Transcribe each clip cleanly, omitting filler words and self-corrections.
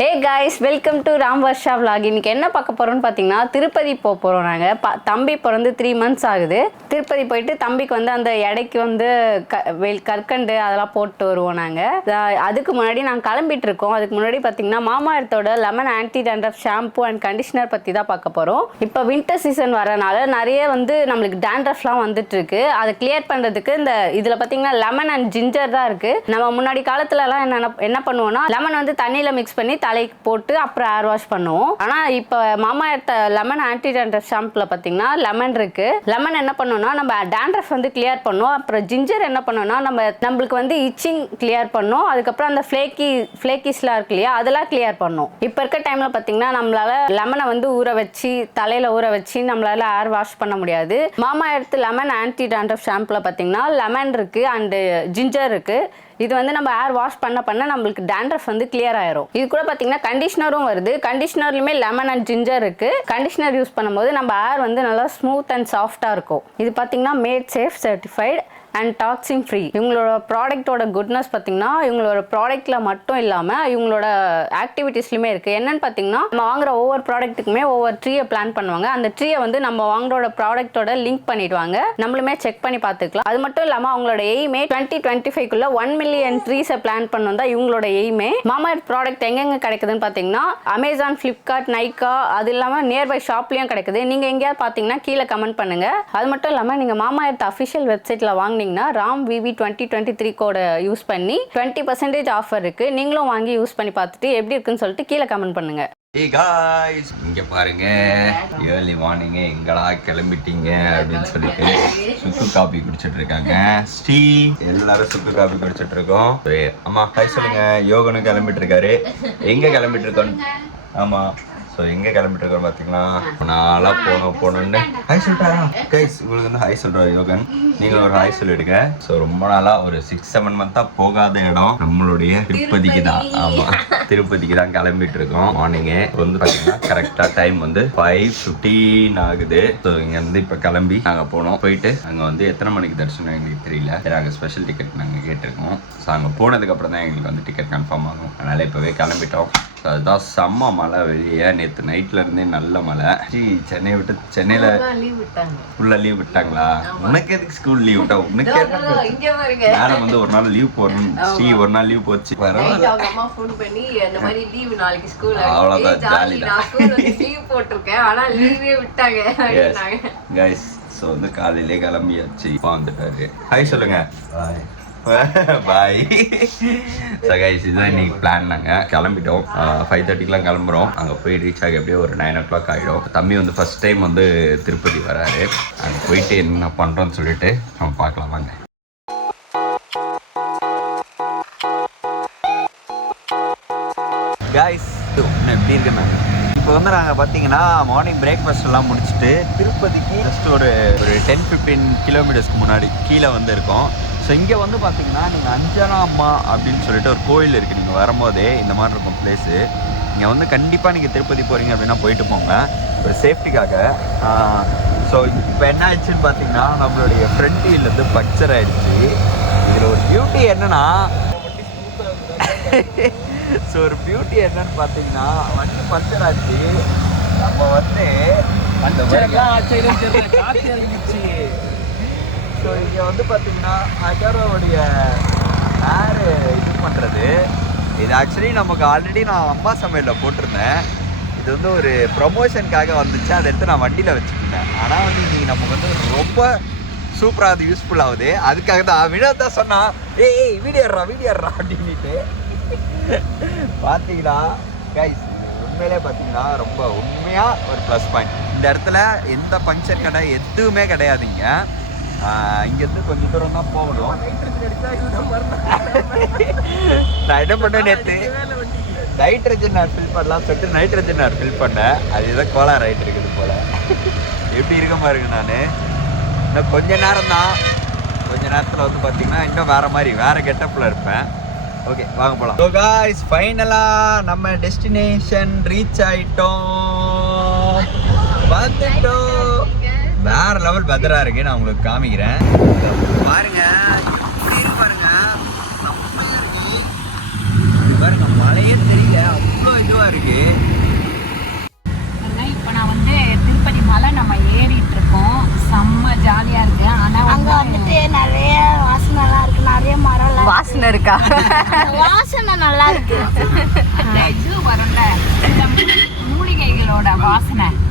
Hey guys, welcome to Ram Varsha vlog. இன்னைக்கு என்ன பார்க்க போகிறோம்னு பார்த்தீங்கன்னா, திருப்பதி போக போகிறோம். நாங்கள் தம்பி பிறந்து 3 months ஆகுது. திருப்பதி போயிட்டு தம்பிக்கு வந்து அந்த எடைக்கு வந்து கற்கண்டு அதெல்லாம் போட்டு வருவோம். நாங்கள் அதுக்கு முன்னாடி நாங்கள் கிளம்பிட்டு இருக்கோம். அதுக்கு முன்னாடி பார்த்தீங்கன்னா மாமா எர்த்தோட lemon anti dandruff shampoo and conditioner பற்றி தான் பார்க்க போகிறோம். இப்போ வின்டர் சீசன் வரனால நிறைய வந்து நம்மளுக்கு டேண்ட்ரஃப்லாம் வந்துட்டு இருக்கு. அதை கிளியர் பண்ணுறதுக்கு இந்த இதில் பார்த்தீங்கன்னா லெமன் அண்ட் ஜிஞ்சர் தான் இருக்குது. நம்ம முன்னாடி காலத்துலலாம் என்ன பண்ணுவோம்னா, லெமன் வந்து தண்ணியில் மிக்ஸ் பண்ணி தலைக்கு போட்டு அப்புறம் ஏர் வாஷ் பண்ணுவோம். ஆனால் இப்போ மாமா எர்த் லெமன் ஆன்டி டேண்ட்ரஃப் ஷாம்புல பார்த்தீங்கன்னா லெமன் இருக்கு. லெமன் என்ன பண்ணுவோம்னா நம்ம டேண்ட்ரஃப் வந்து கிளியர் பண்ணும். அப்புறம் ஜிஞ்சர் என்ன பண்ணுவோம்னா நம்மளுக்கு வந்து இச்சிங் கிளியர் பண்ணும். அதுக்கப்புறம் அந்த ஃப்ளேக்கிஸ்லாம் இருக்கு இல்லையா, அதெல்லாம் கிளியர் பண்ணும். இப்போ இருக்க டைமில் பார்த்தீங்கன்னா நம்மளால லெமனை வந்து ஊற வச்சு தலையில் ஊற வச்சு நம்மளால ஏர் வாஷ் பண்ண முடியாது. மாமா எர்த் லெமன் ஆன்டி டேண்ட்ரஃப் ஷாம்புல பார்த்தீங்கன்னா லெமன் இருக்கு அண்டு ஜிஞ்சர் இருக்கு. இது வந்து நம்ம ஏர் வாஷ் பண்ண நம்மளுக்கு டேண்ட்ரஃப் வந்து கிளியர் ஆயிரும். இது கூட பார்த்தீங்கன்னா கண்டிஷனரும் வருது. கண்டிஷனர்லையுமே லெமன் அண்ட் ஜிஞ்சர் இருக்கு. கண்டிஷனர் யூஸ் பண்ணும்போது நம்ம ஏர் வந்து நல்லா ஸ்மூத் அண்ட் சாஃப்டாக இருக்கும். இது பார்த்தீங்கன்னா mat safe certified and toxin free. இவங்களோட ப்ராடக்ட்டோட குட்னஸ் பார்த்தீங்கன்னா இவங்களோட ப்ராடக்ட்டில் மட்டும் இல்லாமல் இவங்களோட ஆக்டிவிட்டீஸ்லையுமே இருக்குது. என்னென்னு பார்த்தீங்கன்னா, நம்ம வாங்குற ஒவ்வொரு ப்ராடக்ட்டுக்குமே ஒவ்வொரு ட்ரீயை பிளான் பண்ணுவாங்க. அந்த ட்ரீயை வந்து நம்ம வாங்குறோட ப்ராடக்ட்டோட லிங்க் பண்ணிடுவாங்க. நம்மளுமே செக் பண்ணி பார்த்துக்கலாம். அது மட்டும் இல்லாமல் அவங்களோட எய்மே 2025 1 million ட்ரீஸை பிளான் பண்ணணும் தான் இவங்களோட எய்மே. மாமா எர்த் ப்ராடக்ட் எங்கெங்கே கிடைக்குதுன்னு பார்த்தீங்கன்னா அமேசான், ஃப்ளிப்கார்ட், நைக்கா, அது இல்லாமல் நியர்பை ஷாப்லேயும் கிடைக்குது. நீங்கள் எங்கேயாவது பார்த்தீங்கன்னா கீழே கமெண்ட் பண்ணுங்கள். அது மட்டும் இல்லாமல் நீங்கள் மாமா எர்த் அஃபிஷியல் வெப்சைட்டில் வாங்க ராம் விவி 2023 கோட யூஸ் பண்ணி 20% ஆஃபர் இருக்கு. நீங்களும் வாங்கி யூஸ் பண்ணி பார்த்துட்டு எப்படி இருக்குன்னு சொல்லிட்டு கீழே கமெண்ட் பண்ணுங்க. Hey guys, இங்க பாருங்க, ஏர்லி மார்னிங் எங்கடா கிளம்பிட்டீங்க அப்படின்னு சொல்லிட்டு சுக்கு காபி குடிச்சிட்டு இருக்காங்க. ஸ்ரீ எல்லாரும் சுக்கு காபி குடிச்சிட்டு இருக்கோம். அம்மா ஹாய் சொல்லுங்க. யோகனும் கிளம்பிட்டு இருக்காரு. எங்க கிளம்பிட்டு இருக்கோம்? ஆமா, ஸோ எங்கே கிளம்பிட்டு இருக்கோம் பார்த்தீங்கன்னா, நாளாக போகணுன்னு ஹாய் சொல்லிட்டாரா கைஸ்? உங்களுக்கு வந்து ஹாய் சொல்கிறார் யோகன். நீங்கள் ஒரு ஹாய் சொல்லிடுங்க. ஸோ ரொம்ப நாளாக ஒரு 6-7 மந்த்தாக போகாத இடம் நம்மளுடைய திருப்பதிக்கு தான். ஆமாம், திருப்பதிக்கு தான் கிளம்பிட்டு இருக்கோம். மார்னிங்கே வந்து பார்த்தீங்கன்னா கரெக்டாக டைம் வந்து 5:15 ஆகுது. ஸோ இங்கேருந்து இப்போ கிளம்பி நாங்கள் போனோம். போயிட்டு அங்கே வந்து எத்தனை மணிக்கு தரிசனம் எங்களுக்கு தெரியல. நாங்கள் ஸ்பெஷல் டிக்கெட் நாங்கள் கேட்டிருக்கோம். ஸோ அங்கே போனதுக்கப்புறம் தான் எங்களுக்கு வந்து டிக்கெட் கன்ஃபார்ம் ஆகும். அதனால் இப்போவே கிளம்பிட்டோம். அதுதான் செம்ம மழை வெளியே. நேற்று நைட்ல இருந்தே நல்ல மழை. சென்னையை விட்டு சென்னையில ஃபுல்லா லீவ் விட்டாங்களா? உனக்கு எதுக்கு ஸ்கூல் லீவ் விட்டா? உனக்கு மேடம் வந்து ஒரு நாள் லீவ் போடணும். ஸ்ரீ ஒரு நாள் லீவ் போச்சு. அவ்வளவுதான், ஜாலி தான் கைஸ். ஸோ வந்து காலையிலே கிளம்பியாச்சு. இப்போ வந்துட்டாரு. ஹாய் சொல்லுங்க. பாய். ஸோ கைஸ், இதுதான் இன்னைக்கு பிளான். நாங்கள் கிளம்பிட்டோம். 5:30க்குலாம் கிளம்புறோம். அங்கே போய் ரீச் ஆகி அப்படியே ஒரு 9 o'clock ஆகிடும். தம்பி வந்து ஃபர்ஸ்ட் டைம் வந்து திருப்பதி வராரு. அங்கே போயிட்டு என்ன பண்ணுறோன்னு சொல்லிட்டு நம்ம பார்க்கலாம் வாங்க. கைஸ், எப்படி இருக்கு மேம்? இப்போ வந்து நாங்கள் பார்த்தீங்கன்னா மார்னிங் பிரேக்ஃபாஸ்ட் எல்லாம் முடிச்சுட்டு திருப்பதிக்கு ஜஸ்ட் ஒரு 10-15 கிலோமீட்டர்ஸ்க்கு முன்னாடி கீழே வந்து இருக்கோம். ஸோ இங்கே வந்து பார்த்தீங்கன்னா நீங்கள் அஞ்சனா அம்மா அப்படின்னு சொல்லிட்டு ஒரு கோயில் இருக்குது. நீங்கள் வரும்போதே இந்த மாதிரி இருக்கும் பிளேஸு. இங்கே வந்து கண்டிப்பாக நீங்கள் திருப்பதி போகிறீங்க அப்படின்னா போயிட்டு போங்க, ஒரு சேஃப்டிக்காக. ஸோ இப்போ என்ன ஆயிடுச்சுன்னு பார்த்தீங்கன்னா, நம்மளுடைய ஃப்ரண்ட் வீல்லேருந்து பஞ்சர் ஆகிடுச்சு. இதில் ஒரு பியூட்டி என்னென்னா, ஸோ ஒரு பியூட்டி என்னன்னு பார்த்தீங்கன்னா, வண்டி பஞ்சர் ஆச்சு. நம்ம வந்து ஸோ இங்கே வந்து பார்த்தீங்கன்னா அகரோடைய ஏர் இது பண்ணுறது. இது ஆக்சுவலி நமக்கு ஆல்ரெடி நான் அம்மா சமையலில் போட்டிருந்தேன். இது வந்து ஒரு ப்ரொமோஷனுக்காக வந்துச்சு. அதை எடுத்து நான் வண்டியில் வச்சுருந்தேன். ஆனால் வந்து இன்றைக்கி நமக்கு வந்து ரொம்ப சூப்பராக அது யூஸ்ஃபுல் ஆகுது. அதுக்காக தான் வினோத் தான் சொன்னான், ஏய் வீடியோடுறா அப்படின்ட்டு. பார்த்தீங்களா கைஸ், உண்மையிலே பார்த்தீங்கன்னா ரொம்ப உண்மையாக ஒரு ப்ளஸ் பாயிண்ட். இந்த இடத்துல எந்த பஞ்சர் கடை எதுவுமே கிடையாதுங்க. இங்கேருந்து கொஞ்சம் தூரம் தான் போகணும். நான் என்ன பண்ணேன், நேற்று நைட்ரஜன் நான் ஃபில் பண்ணலாம் சொல்லிட்டு நைட்ரஜன் நான் ஃபில் பண்ணேன். அது ஏதோ கோளாறு ஆகிட்டு இருக்குது போல். எப்படி இருக்க பாருங்க. நான் இன்னும் கொஞ்ச நேரம் தான், கொஞ்ச நேரத்தில் வந்து பார்த்தீங்கன்னா இன்னும் வேறு கெட்டப்பில் இருப்பேன். ஓகே வாங்க போகலாம். ஸோ காய்ஸ், ஃபைனலாக நம்ம டெஸ்டினேஷன் ரீச் ஆகிட்டோம், வந்துட்டோம். வேற லெவல் பத்திரா இருக்கு. நான் உங்களுக்கு காமிக்கிறேன் பாருங்க. இப்படி இருக்கு பாருங்க, பாருங்க மழையே தெரியல, அவ்வளோ இதுவாக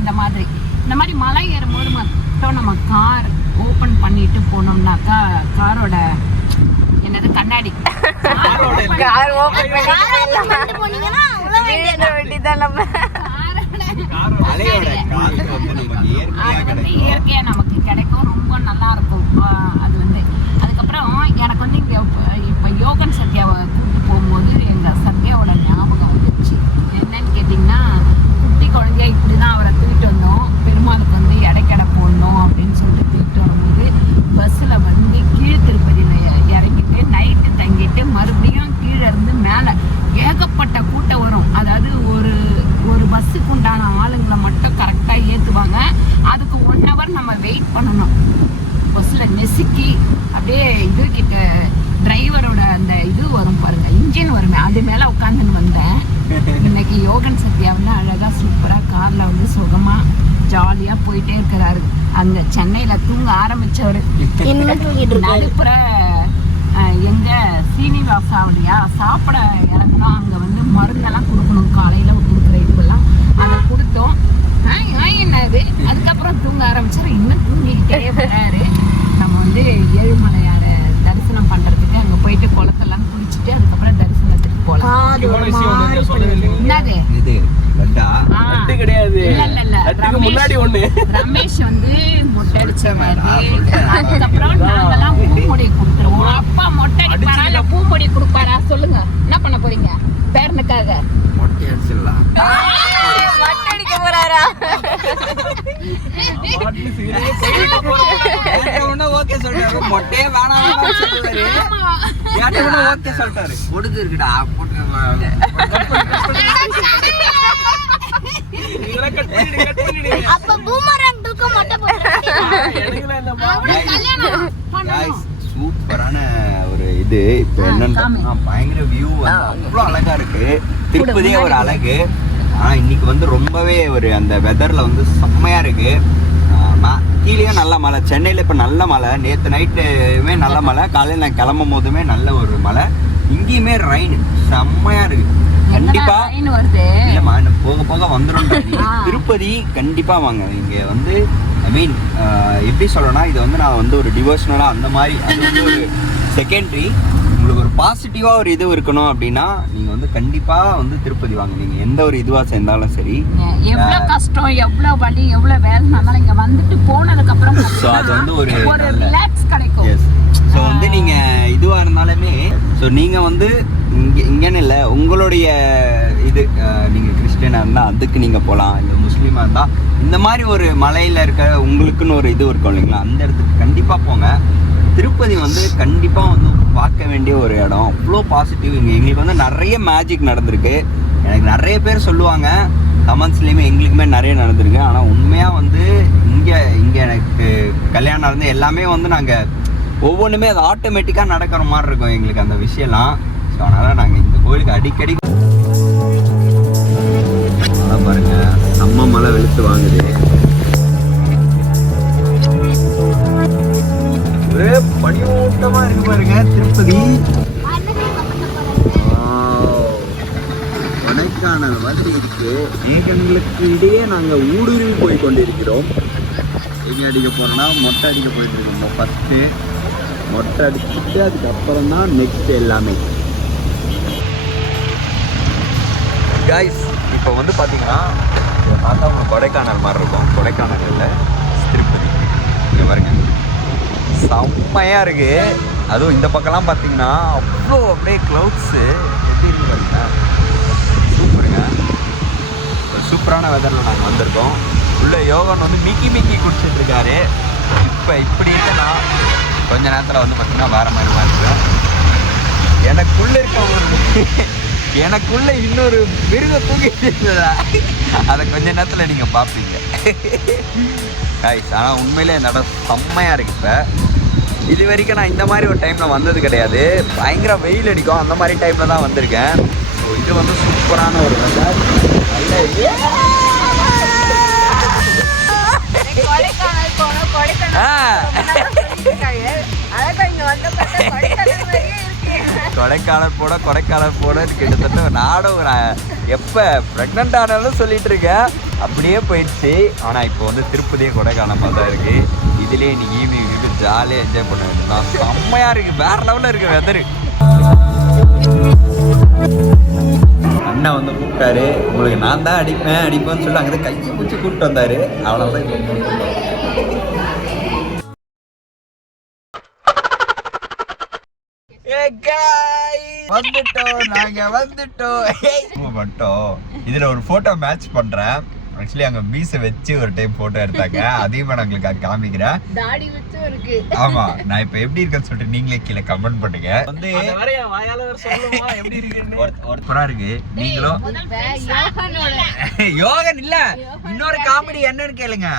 அந்த மாதிரி. இந்த மாதிரி மலை ஏறும்போது மட்டும் நம்ம கார் ஓப்பன் பண்ணிட்டு போனோம்னாக்கா காரோட என்னது கண்ணாடி கார் ஓபன் பண்ணிட்டு போனீங்கன்னா வேண்டியதான் நம்ம அது வந்து இயற்கையா நமக்கு கிடைக்கும். ரொம்ப நல்லா இருக்கும் அது வந்து. அதுக்கப்புறம் எனக்கு வந்து இங்க இப்ப யோகன் சத்யாவை கூப்பிட்டு போகும்போது எங்க சத்யாவோட ஞாபகம் வந்துச்சு. என்னன்னு கேட்டீங்கன்னா, குட்டி குழந்தையா இப்படிதான் அவரை தூக்கிட்டு வந்தோம். பெருமாளுக்கு வந்து எடைக்கடை போடணும் அப்படின்னு சொல்லிட்டு தூக்கிட்டு வரும்போது பஸ்ல வந்து கீழ் திருப்பதியில இறங்கிட்டு நைட்டு தங்கிட்டு மறுபடியும் கீழே இருந்து மேலே ஏகப்பட்ட கூட்டம் வரும். அதாவது ஒரு பஸ்ஸுக்கு உண்டான ஆளுங்களை மட்டும் கரெக்டாக ஏற்றுவாங்க. அதுக்கு 1 hour நம்ம வெயிட் பண்ணணும். பஸ்ஸில் நெசுக்கி அப்படியே இது கிட்ட டிரைவரோட அந்த இது வரும் பாருங்க, இன்ஜின் வருமே, அது மேலே உட்காந்துன்னு வந்தேன். இன்னைக்கு யோகன் சத்யா வந்து அழகாக சூப்பராக காரில் வந்து சுகமாக ஜாலியாக போயிட்டே இருக்கிறாரு. அந்த சென்னையில் தூங்க ஆரம்பித்தவர் நடுப்புற எங்க சீனிவாசாவிலையா சாப்பிட இறங்கணும். அங்கே வந்து மருந்தெல்லாம் கொடுக்கணும், காலையில் கொடுக்குற இதுவெல்லாம் அதை கொடுத்தோம். என்னது அதுக்கப்புறம் தூங்க ஆரம்பிச்சாரு. இன்னும் தூங்கிக்கிட்டே வராரு. நம்ம வந்து ஏழுமலையார தரிசனம் பண்றதுக்கு அங்க போயிட்டு குளத்தெல்லாம் குளிச்சுட்டு அதுக்கப்புறம் தரிசனத்துக்கு போலாம். என்னது ரமேஷ் வந்து மொட்டை அடிச்சாரு. அதுக்கப்புறம் நாங்கெல்லாம் பூமுடி கொடுத்துருவோம். அப்பா மொட்டை அடிப்பாரா பூமுடி கொடுப்பாரா? சொல்லுங்க, என்ன பண்ண போறீங்க பேரனுக்காக? மொட்டை அடிச்சிடலாம். அடிக்க போறாரா? ஓகே சொல்றாரு. மொட்டையே வேணாம் ஓகே சொல்லிட்டாரு. கொடுத்து இருக்குடா சூப்பரான ஒரு இது. இப்போ என்னன்னு பயங்கர வியூ அவ்வளோ அழகா இருக்கு. திருப்பதியே ஒரு அழகு. ஆனால் இன்னைக்கு வந்து ரொம்பவே ஒரு அந்த வெதரில் வந்து செம்மையாக இருக்கு. கீழேயும் நல்ல மழை. சென்னையில் இப்போ நல்ல மழை. நேற்று நைட்டுமே நல்ல மழை. காலையில் நான் கிளம்பும் போதுமே நல்ல ஒரு மழை. இங்கேயுமே ரெயின் செம்மையாக இருக்கு. கண்டிப்பா இல்லைம்மா, போக போக வந்துடும். திருப்பதி கண்டிப்பா வாங்க. இங்க வந்து ஐ மீன் எப்படி சொல்லணும்னா, இது வந்து நான் வந்து ஒரு டிவோஷனலாக அந்த மாதிரி, அது வந்து ஒரு செகண்டரி. உங்களுக்கு ஒரு பாசிட்டிவாக ஒரு இது இருக்கணும் அப்படின்னா நீங்கள் வந்து கண்டிப்பாக வந்து திருப்பதி வாங்க. நீங்கள் எந்த ஒரு இதுவாக சேர்ந்தாலும் சரி, எவ்வளோ கஷ்டம் எவ்வளோ வலி எவ்வளோ வேதனை இங்கே வந்துட்டு போனதுக்கப்புறம் ஸோ அது வந்து ஒரு ரிலாக்ஸ் கிடைக்கும். எஸ். ஸோ வந்து நீங்கள் இதுவாக இருந்தாலுமே, ஸோ நீங்கள் வந்து இங்கேன்னு இல்லை, உங்களுடைய இது நீங்கள் கிறிஸ்டியனாக இருந்தால் அதுக்கு நீங்கள் போகலாம். இல்லை முஸ்லீமாக இருந்தால் இந்த மாதிரி ஒரு மலையில் இருக்க உங்களுக்குன்னு ஒரு இது இருக்கும் இல்லைங்களா, அந்த இடத்துக்கு கண்டிப்பாக போங்க. திருப்பதி வந்து கண்டிப்பாக வந்து பார்க்க வேண்டிய ஒரு இடம். அவ்வளோ பாசிட்டிவ். இங்கே எங்களுக்கு வந்து நிறைய மேஜிக் நடந்திருக்கு. எனக்கு நிறைய பேர் சொல்லுவாங்க கமெண்ட்ஸ்லேயுமே, எங்களுக்குமே நிறைய நடந்திருக்கு. ஆனால் உண்மையாக வந்து இங்கே எனக்கு கல்யாணம் நடந்து எல்லாமே வந்து நாங்கள் ஒவ்வொன்றுமே அது ஆட்டோமேட்டிக்காக நடக்கிற மாதிரி இருக்கும் எங்களுக்கு அந்த விஷயம்லாம். ஸோ அதனால் நாங்கள் இந்த கோயிலுக்கு அடிக்கடி பாருங்கள், செம்ம மழை வெளுத்து வாங்குது. ஒரே பனியூட்டமாக இருக்கு பாருங்க திருப்பதி. கொடைக்கானல் மாதிரி இருக்கு. மேகங்களுக்கு இடையே நாங்கள் ஊடுருவி போய் கொண்டிருக்கிறோம். எங்கே அடிக்க போகிறோன்னா மொட்டை அடிக்க போயிட்டு இருக்கோம். ஃபஸ்ட்டு மொட்டை அடிச்சுட்டு அதுக்கப்புறம் தான் நெக்ஸ்ட் எல்லாமே. கைஸ் இப்போ வந்து பார்த்தீங்கன்னா பார்த்தா உங்களுக்கு கொடைக்கானல் மாதிரி இருக்கும். கொடைக்கானல் இல்லை, திருப்பதி. இங்கே பாருங்க, செம்மையாக இருக்குது. அதுவும் இந்த பக்கம்லாம் பார்த்தீங்கன்னா அவ்வளோ அப்படியே க்ளவுட்ஸு எப்படி இருக்கு பாருங்க. சூப்பருங்க. சூப்பரான வெதரில் நாங்கள் வந்திருக்கோம். உள்ள யோகன் வந்து மிக்கி குடிச்சிட்ருக்காரு. இப்போ இப்படி இருக்குன்னா கொஞ்ச நேரத்தில் வந்து பார்த்தீங்கன்னா வேறு மாதிரி இருக்கும். எனக்குள்ளே இன்னொரு மிருகம் தூங்கிட்டு இருந்ததா, அதை கொஞ்ச நேரத்தில் நீங்கள் பார்ப்பீங்க. ஆனால் உண்மையிலே இந்த இடம் செம்மையாக இருக்குது. இப்போ இது வரைக்கும் நான் இந்த மாதிரி ஒரு டைமில் வந்தது கிடையாது. பயங்கர வெயில் அடிக்கும், அந்த மாதிரி டைமில் தான் வந்திருக்கேன். ஸோ இது வந்து சூப்பரான ஒரு வெதர். கொடைக்கானல் போட கிட்டத்தட்ட நானும் ஒரு எப்போ ப்ரெக்னென்ட் ஆனாலும் சொல்லிட்டு இருக்கேன். அப்படியே போயிடுச்சு. ஆனால் இப்போ வந்து திருப்பதியே கொடைக்கானல் தான் இருக்கு. இதுலேயே இன்னைக்கு ஈவினிங் இருக்கு, ஜாலியாக என்ஜாய் பண்ண வேண்டியதுதான். செம்மையாக இருக்கு, வேற லெவலில் இருக்கு வெதரு. அண்ணன் வந்து கூப்பிட்டாரு, உங்களுக்கு நான் தான் அடிப்பேன்னு சொல்லி அங்கே கையை பிடிச்சி கூப்பிட்டு வந்தாரு. அவ்வளோதான். வந்துட்டோம். இதுல ஒரு போட்டோ மேட்ச் பண்றேன். ஆக்சுவலி அங்க மீசை வச்சு ஒரு டைம் போட்டோ எடுத்தாங்க, அதையும் நான் உங்களுக்கு காமிக்கிறேன். தாடி வச்சு இருக்கு. ஆமா, நான் இப்ப எப்படி இருக்கேன்னு சொல்லிட்டு நீங்களே கீழே கமெண்ட் பண்ணுங்க. வந்து ஒருத்தரா இருக்கு. நீங்களும் யோகன் இல்ல, இன்னொரு காமெடி என்னன்னு கேளுங்க.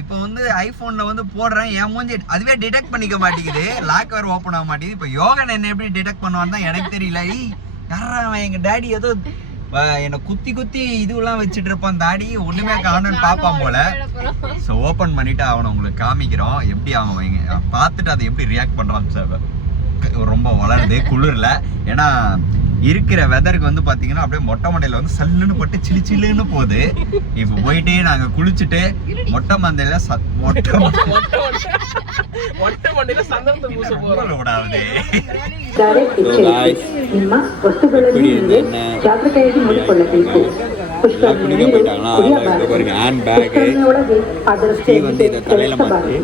இப்போ வந்து ஐபோன்ல வந்து போடுறேன், என் மூஞ்சி அதுவே டிடெக்ட் பண்ணிக்க மாட்டேங்குது, லாக் வேற ஓப்பன் ஆக மாட்டேங்குது. இப்போ யோகன் என்ன எப்படி டிடெக்ட் பண்ணுவான்னு தான் எனக்கு தெரியல. யாரா எங்க டாடி ஏதோ என்னை குத்தி இதுவெல்லாம் வச்சுட்டு இருப்பான், தாடி ஒண்ணுமே காணும்னு பார்ப்பான் போல. ஸோ ஓப்பன் பண்ணிட்டு அவனை உங்களுக்கு காமிக்கிறோம், எப்படி அவன் பார்த்துட்டு அதை எப்படி ரியாக்ட் பண்றான்னு சார். ரொம்ப வளருது குளிர்ல. ஏன்னா இருக்கிற வெதருக்கு வந்து பாத்தீங்கன்னா அப்படியே மொட்டை மண்டையில வந்து சல்லுன்னு போட்டு சில்லுன்னு போகுது. இப்ப போயிட்டே நாங்க குளிச்சுட்டு மொட்டை மண்டையில விடாது. தலையில மாட்டி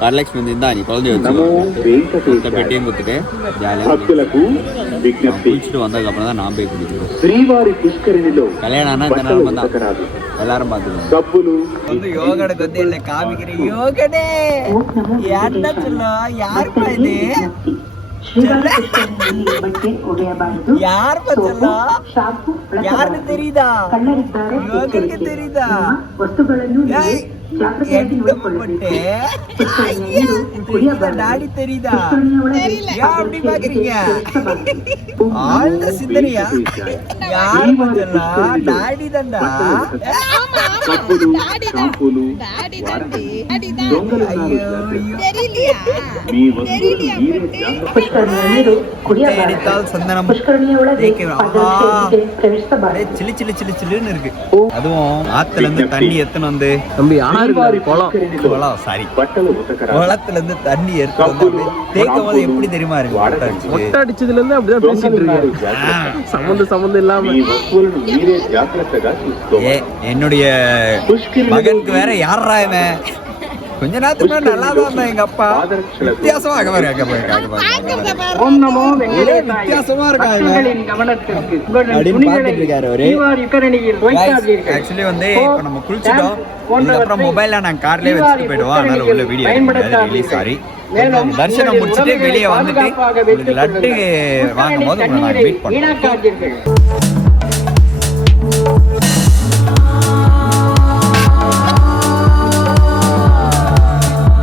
வரலட்சுமி வந்து நீ குழந்தை வச்சு பெட்டியும் கொடுத்துட்டு ஜாலியாக குளிச்சுட்டு வந்ததுக்கு அப்புறம் தான் நான் போய் குடிக்கிறோம். கல்யாணம் ஆனா இந்த நேரம் தான் எல்லாரும் பார்த்துக்கோங்க. வந்து யோகனுக்கு வந்து என்ன காமிக்கிறேன். யோகனே என்ன சொல்ல, யாருப்பா இது? யார் பச்சலா? யாருக்கு தெரியுதா? யோகனுக்கு தெரியுதா? டாடி தெரியுதா? அப்படி பாக்குறீங்க ஆழ்ந்த சிந்தனையா? யாரு பச்சலா? டாடி தான்டா. சந்தனம் சில்லுன்னு இருக்கு. அதுவும் ஆத்துல இருந்து தண்ணி எத்தனை வந்து குளத்துல இருந்து தண்ணி எடுத்து வந்து தேக்கும் போது எப்படி தெரியுமா இருக்கு? மொட்டை அடிச்சதுல இருந்து அப்படிதான் பேசிட்டு இருக்காரு. சம்பந்தம் இல்லாம என்னுடைய மகனுக்கு வேற யாரா இவன்? கொஞ்ச நேரத்துக்கு நல்லா தான் இருந்தா எங்க அப்பா. வித்தியாசமா வித்தியாசமா இருக்காரு. ஆக்சுவலி வந்து இப்ப நம்ம குளிச்சுட்டோம், இதுக்கப்புறம் மொபைல்ல நாங்க கார்லயே வச்சுட்டு போயிடுவோம். அதனால உள்ள வீடியோ சாரி தரிசனம் முடிச்சுட்டு வெளியே வந்துட்டு லட்டு வாங்கும் போது மீட் பண்ணுவோம்.